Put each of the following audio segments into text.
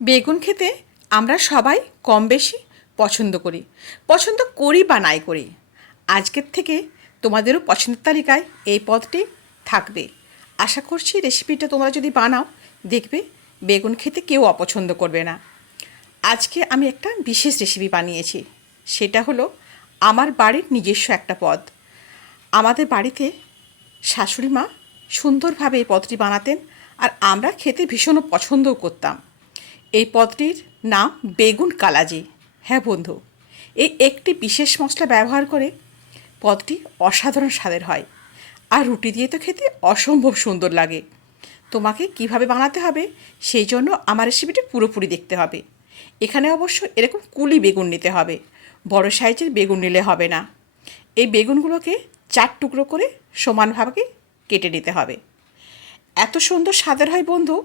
বেগুন খেতে আমরা সবাই কম বেশি পছন্দ করি। পছন্দ করি বা নাই করি। আজকের থেকে তোমাদেরও পছন্দের তালিকায় এই পদটি থাকবে। আশা করছি রেসিপিটা তোমরা যদি বানাও, দেখবে বেগুন খেতে কেউ অপছন্দ করবে না। আজকে আমি একটা বিশেষ রেসিপি বানিয়েছি। সেটা হলো আমার বাড়ির নিজস্ব একটা পদ। আমাদের বাড়িতে শাশুড়ি মা সুন্দরভাবে এই পদটি বানাতেন আর আমরা খেতে ভীষণ পছন্দও করতাম। এই পদটির নাম বেগুন কালাজি। হ্যাঁ বন্ধু, এই একটি বিশেষ মশলা ব্যবহার করে পদটি অসাধারণ স্বাদের হয়। আর রুটি দিয়ে তো খেতে অসম্ভব সুন্দর লাগে। তোমাকে কীভাবে বানাতে হবে সেই জন্য আমার রেসিপিটি পুরোপুরি দেখতে হবে। এখানে অবশ্য এরকম কুলি বেগুন নিতে হবে। বড় সাইজের বেগুন নিলে হবে না। এই বেগুনগুলোকে চার টুকরো করে সমানভাবে কেটে নিতে হবে। এত সুন্দর স্বাদের হয় বন্ধু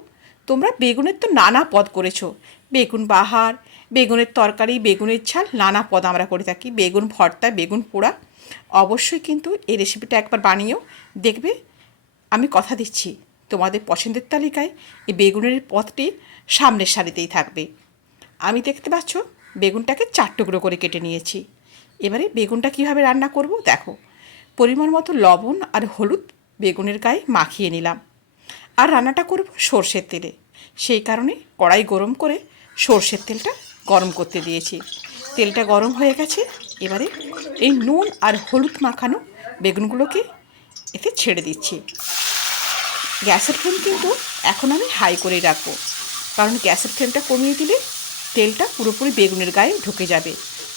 তোমরা বেগুনের তো নানা পদ করেছ। বেগুন বাহার, বেগুনের তরকারি, বেগুনের ঝাল, নানা পদ আমরা করে থাকি। বেগুন ভর্তা, বেগুন পোড়া। অবশ্যই কিন্তু এই রেসিপিটা একবার বানিয়েও দেখবে। আমি কথা দিচ্ছি তোমাদের পছন্দের তালিকায় এই বেগুনের পদটি সামনের সারিতেই থাকবে। আমি দেখতে পাচ্ছ বেগুনটাকে চার টুকরো করে কেটে নিয়েছি। এবারে বেগুনটা কীভাবে রান্না করব? দেখো। পরিমাণ মতো লবণ আর হলুদ বেগুনের গায়ে মাখিয়ে নিলাম। আর রান্নাটা করব সর্ষের তেলে। সেই কারণে কড়াই গরম করে সর্ষের তেলটা গরম করতে দিয়েছি। তেলটা গরম হয়ে গেছে, এবারে এই নুন আর হলুদ মাখানো বেগুনগুলোকে এতে ছেড়ে দিচ্ছি। গ্যাসের ফ্লেম কিন্তু এখন আমি হাই করেই রাখব, কারণ গ্যাসের ফ্লেমটা কমিয়ে দিলে তেলটা পুরোপুরি বেগুনের গায়ে ঢুকে যাবে।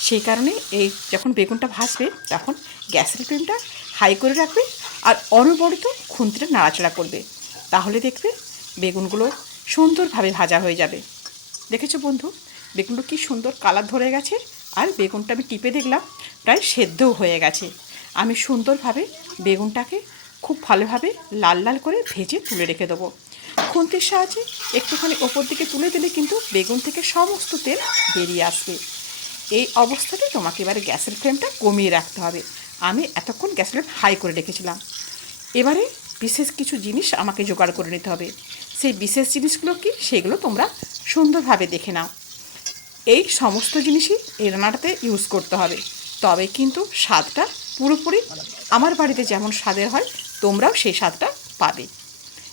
সেই কারণে এই যখন বেগুনটা ভাসবে তখন গ্যাসের ফ্লেমটা হাই করে রাখবে আর অনবরত খুন্তিটা নাড়াচাড়া করবে। তাহলে দেখবে বেগুনগুলো সুন্দরভাবে ভাজা হয়ে যাবে। দেখেছ বন্ধু? বেগুনটা কি সুন্দর কালার ধরে গেছে আর বেগুনটা আমি টিপে দেখলাম, প্রায় সেদ্ধও হয়ে গেছে। আমি সুন্দরভাবে বেগুনটাকে খুব ভালোভাবে লাল লাল করে ভেজে তুলে রেখে দেবো। খুন্তির সাহায্যে একটুখানি ওপর দিকে তুলে দিলে কিন্তু বেগুন থেকে সমস্ত তেল বেরিয়ে আসবে। এই অবস্থাতে তোমাকে এবারে গ্যাসের ফ্লেমটা কমিয়ে রাখতে হবে। আমি এতক্ষণ গ্যাসের ফ্লেম হাই করে রেখেছিলাম। এবারে বিশেষ কিছু জিনিস আমাকে জোগাড় করে নিতে হবে। সেই বিশেষ জিনিসগুলো কি? সেগুলো তোমরা সুন্দরভাবে দেখে নাও। এই সমস্ত জিনিসই এই রান্নাটাতে ইউজ করতে হবে। তবে কিন্তু স্বাদটা পুরোপুরি আমার বাড়িতে যেমন স্বাদের হয়, তোমরাও সেই স্বাদটা পাবে।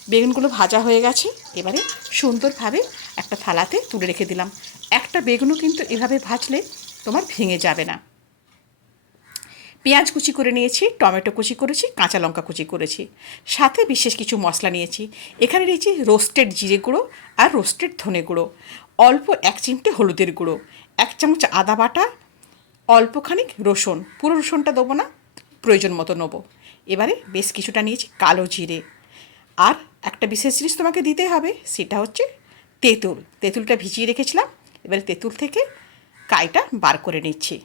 বেগুনগুলো ভাজা হয়ে গেছে। এবারে সুন্দরভাবে একটা থালাতে তুলে রেখে দিলাম। একটা বেগুনও কিন্তু এভাবে ভাজলে তোমার ভেঙে যাবে না। পেঁয়াজ কুচি করে নিয়েছি, টমেটো কুচি করেছি, কাঁচা লঙ্কা কুচি করেছি। সাথে বিশেষ কিছু মশলা নিয়েছি। এখানে নিয়েছি রোস্টেড জিরে গুঁড়ো আর রোস্টেড ধনে গুঁড়ো। অল্প এক চিমটে হলুদের গুঁড়ো, এক চামচ আদা বাটা, অল্পখানিক রসুন। পুরো রসুনটা দেবো না, প্রয়োজন মতো নেব। এবারে বেশ কিছুটা নিয়েছি কালো জিরে। আর একটা বিশেষ জিনিস তোমাকে দিতে হবে, সেটা হচ্ছে তেঁতুল। তেঁতুলটা ভিজিয়ে রেখেছিলাম, এবারে তেঁতুল থেকে কাইটা বার করে নিচ্ছি।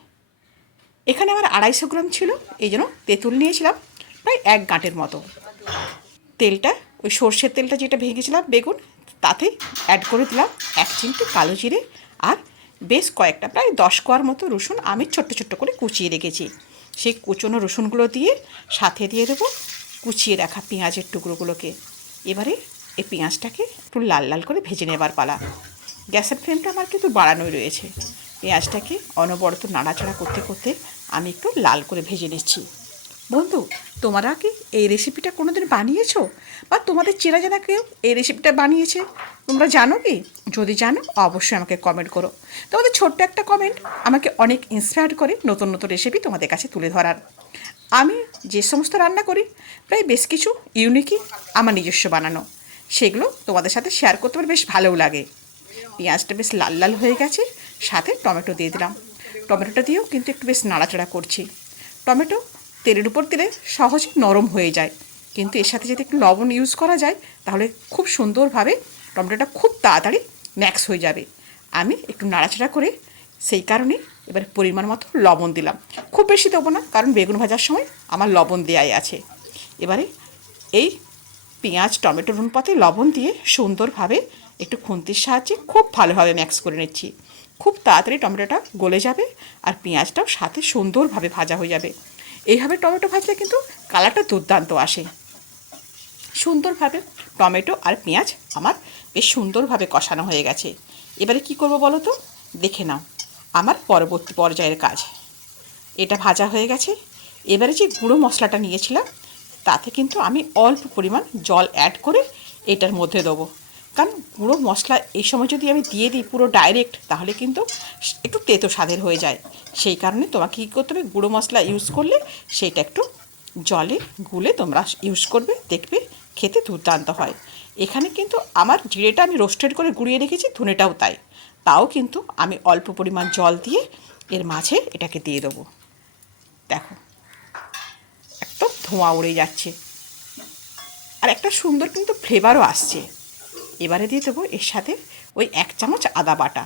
এখানে আমার আড়াইশো গ্রাম ছিল, এই জন্য তেঁতুল নিয়েছিলাম, প্রায় এক গাঁটের মতো। তেলটা, ওই সর্ষের তেলটা যেটা ভেঙেছিলাম, বেগুন, তাতে অ্যাড করে দিলাম এক চিমটি কালো জিরে আর বেশ কয়েকটা, প্রায় দশ কোয়ার মতো রসুন আমি ছোট্ট ছোট্ট করে কুচিয়ে রেখেছি। সেই কুচনো রসুনগুলো দিয়ে সাথে দিয়ে দেবো কুচিয়ে রাখা পেঁয়াজের টুকরোগুলোকে। এবারে এই পেঁয়াজটাকে একটু লাল লাল করে ভেজে নেবার পালা। গ্যাসের ফ্লেমটা আমার কিন্তু বাড়ানোই রয়েছে। পেঁয়াজটাকে অনবরত নাড়াচাড়া করতে করতে আমি একটু লাল করে ভেজে নিচ্ছি। বন্ধু, তোমরা কি এই রেসিপিটা কোনো দিন বানিয়েছো? বা তোমাদের চেনা জানা কেউ এই রেসিপিটা বানিয়েছে? তোমরা জানো কি? যদি জানো, অবশ্যই আমাকে কমেন্ট করো। তোমাদের ছোট্ট একটা কমেন্ট আমাকে অনেক ইন্সপায়ার করে নতুন নতুন রেসিপি তোমাদের কাছে তুলে ধরার। আমি যে সমস্ত রান্না করি, প্রায় বেশ কিছু ইউনিকই আমার নিজস্ব বানানো। সেগুলো তোমাদের সাথে শেয়ার করতে পারে বেশ ভালোও লাগে। পেঁয়াজটা বেশ লাল লাল হয়ে গেছে। সাথে টমেটো দিয়ে দিলাম। টমেটোটা দিয়েও কিন্তু একটু বেশ নাড়াচাড়া করছি। টমেটো তেলের উপর দিলে সহজে নরম হয়ে যায়। কিন্তু এর সাথে যদি একটু লবণ ইউজ করা যায়, তাহলে খুব সুন্দরভাবে টমেটোটা খুব তাড়াতাড়ি ম্যাক্স হয়ে যাবে। আমি একটু নাড়াচাড়া করে সেই কারণে এবার পরিমাণ মতো লবণ দিলাম। খুব বেশি দেবো না, কারণ বেগুন ভাজার সময় আমার লবণ দেওয়াই আছে। এবারে এই পেঁয়াজ, টমেটো নুন পাতে লবণ দিয়ে সুন্দরভাবে একটু খুন্তির সাহায্যে খুব ভালোভাবে ম্যাক্স করে নিচ্ছি। খুব তাড়াতাড়ি টমেটোটা গলে যাবে আর পেঁয়াজটাও সাথে সুন্দরভাবে ভাজা হয়ে যাবে। এইভাবে টমেটো ভাজলে কিন্তু কালারটা দুর্দান্ত আসে। সুন্দরভাবে টমেটো আর পেঁয়াজ আমার বেশ সুন্দরভাবে কষানো হয়ে গেছে। এবারে কি করব বলো তো? দেখে নাও আমার পরবর্তী পর্যায়ের কাজ। এটা ভাজা হয়ে গেছে। এবারে যে গুঁড়ো মশলাটা নিয়েছিলাম, তাতে কিন্তু আমি অল্প পরিমাণ জল অ্যাড করে এটার মধ্যে দেবো। কারণ গুঁড়ো মশলা এই সময় যদি আমি দিয়ে দিই পুরো ডাইরেক্ট তাহলে কিন্তু একটু তেতো স্বাদের হয়ে যায়। সেই কারণে তোমাকে কী করতে হবে? গুঁড়ো মশলা ইউজ করলে সেইটা একটু জলে গুলে তোমরা ইউজ করবে, দেখবে খেতে দুর্দান্ত হয়। এখানে কিন্তু আমার জিরেটা আমি রোস্টেড করে গুঁড়িয়ে রেখেছি, ধনেটাও তাই। তাও কিন্তু আমি অল্প পরিমাণ জল দিয়ে এর মাঝে এটাকে দিয়ে দেবো। দেখো, একদম ধোঁয়া উড়ে যাচ্ছে। আর একটা সুন্দর কিন্তু ফ্লেভারও আসছে। এবারে দিয়ে দেবো এর সাথে ওই এক চামচ আদা বাটা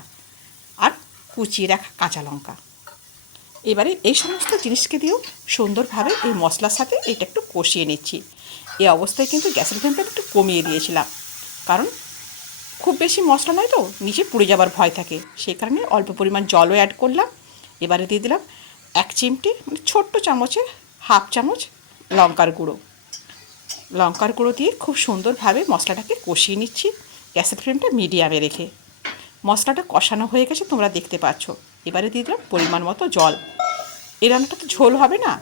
আর কুচিয়ে রাখা কাঁচা লঙ্কা। এবারে এই সমস্ত জিনিসকে দিয়েও সুন্দরভাবে এই মশলার সাথে এটা একটু কষিয়ে নিচ্ছি। এই অবস্থায় কিন্তু গ্যাসের ফ্লেমটা একটু কমিয়ে দিয়েছিলাম। কারণ খুব বেশি মশলা নয় তো, নিচে পুড়ে যাবার ভয় থাকে। সেই কারণে অল্প পরিমাণ জলও অ্যাড করলাম। এবারে দিয়ে দিলাম এক চিমটি মানে ছোট্ট চামচের হাফ চামচ লঙ্কার গুঁড়ো। লঙ্কার গুঁড়ো দিয়ে খুব সুন্দরভাবে মশলাটাকে কষিয়ে নিচ্ছি। গ্যাসের ফ্লেমটা মিডিয়ামে রেখে। মশলাটা কষানো হয়ে গেছে, তোমরা দেখতে পাচ্ছ। এবারে দিয়ে দিলাম পরিমাণ মতো জল। এই রান্নাটা তো ঝোল হবে না।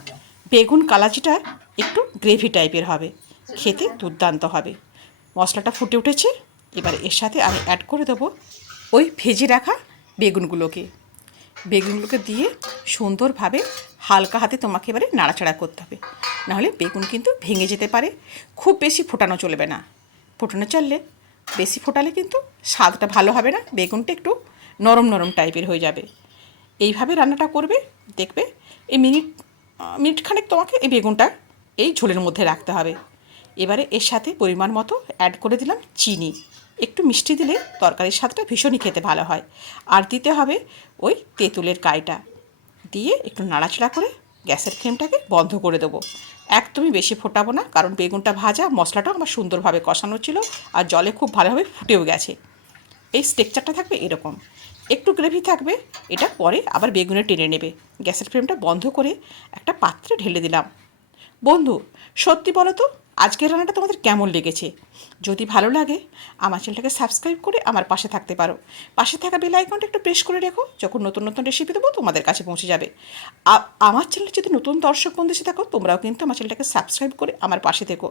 বেগুন, কালাচিটা একটু গ্রেভি টাইপের হবে। খেতে দুর্দান্ত হবে। মশলাটা ফুটে উঠেছে। এবার এর সাথে আমি অ্যাড করে দেবো ওই ভেজে রাখা বেগুনগুলোকে। বেগুনগুলোকে দিয়ে সুন্দরভাবে হালকা হাতে তোমাকে এবারে নাড়াচাড়া করতে হবে। নাহলে বেগুন কিন্তু ভেঙে যেতে পারে। খুব বেশি ফোটানো চলবে না। ফোটানো চললে বেশি ফোটালে কিন্তু স্বাদটা ভালো হবে না। বেগুনটা একটু নরম নরম টাইপের হয়ে যাবে। এইভাবে রান্নাটা করবে, দেখবে এই মিনিট মিনিট খানেক তোমাকে এই বেগুনটা এই ঝোলের মধ্যে রাখতে হবে। এবারে এর সাথে পরিমাণ মতো অ্যাড করে দিলাম চিনি। একটু মিষ্টি দিলে তরকারির স্বাদটা ভীষণই খেতে ভালো হয়। আর দিতে হবে ওই তেঁতুলের কাইটা দিয়ে একটু নাড়াচাড়া করে গ্যাসের ফ্লেমটাকে বন্ধ করে দেবো। একদমই বেশি ফোটাবো না, কারণ বেগুনটা ভাজা, মশলাটাও আমার সুন্দরভাবে কষানো ছিল আর জলে খুব ভালোভাবে ফুটেও গেছে। এই স্টেকচারটা থাকবে এরকম। একটু গ্রেভি থাকবে, এটা পরে আবার বেগুনে টেনে নেবে। গ্যাসের ফ্লেমটা বন্ধ করে একটা পাত্রে ঢেলে দিলাম। বন্ধু, সত্যি বলো তো আজকের রান্নাটা তোমাদের কেমন লেগেছে? যদি ভালো লাগে, আমার চ্যানেলটাকে সাবস্ক্রাইব করে আমার পাশে থাকতে পারো। পাশে থাকা বেল আইকনটা একটু প্রেস করে রেখো, যখন নতুন নতুন রেসিপি দেবো তোমাদের কাছে পৌঁছে যাবে। আমার চ্যানেলে যদি নতুন দর্শক বন্ধু এসে থাকো, তোমরাও কিন্তু আমার চ্যানেলটাকে সাবস্ক্রাইব করে আমার পাশে থেকো।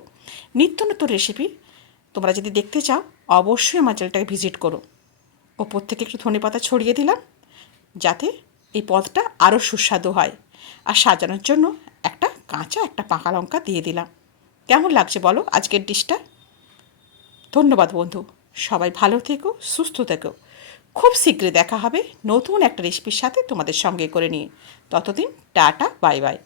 নিত্য নতুন রেসিপি তোমরা যদি দেখতে চাও, অবশ্যই আমার চ্যানেলটাকে ভিজিট করো। ওপর থেকে একটু ধনে পাতা ছড়িয়ে দিলাম, যাতে এই পদটা আরও সুস্বাদু হয়। আর সাজানোর জন্য একটা কাঁচা, একটা পাকা লঙ্কা দিয়ে দিলাম। কেমন লাগছে বলো আজকের ডিশটা? ধন্যবাদ বন্ধু। সবাই ভালো থেকো, সুস্থ থেকো। খুব শীঘ্রই দেখা হবে নতুন একটা রেসিপির সাথে তোমাদের সঙ্গে করে নিয়ে। ততদিন টাটা, বাই বাই।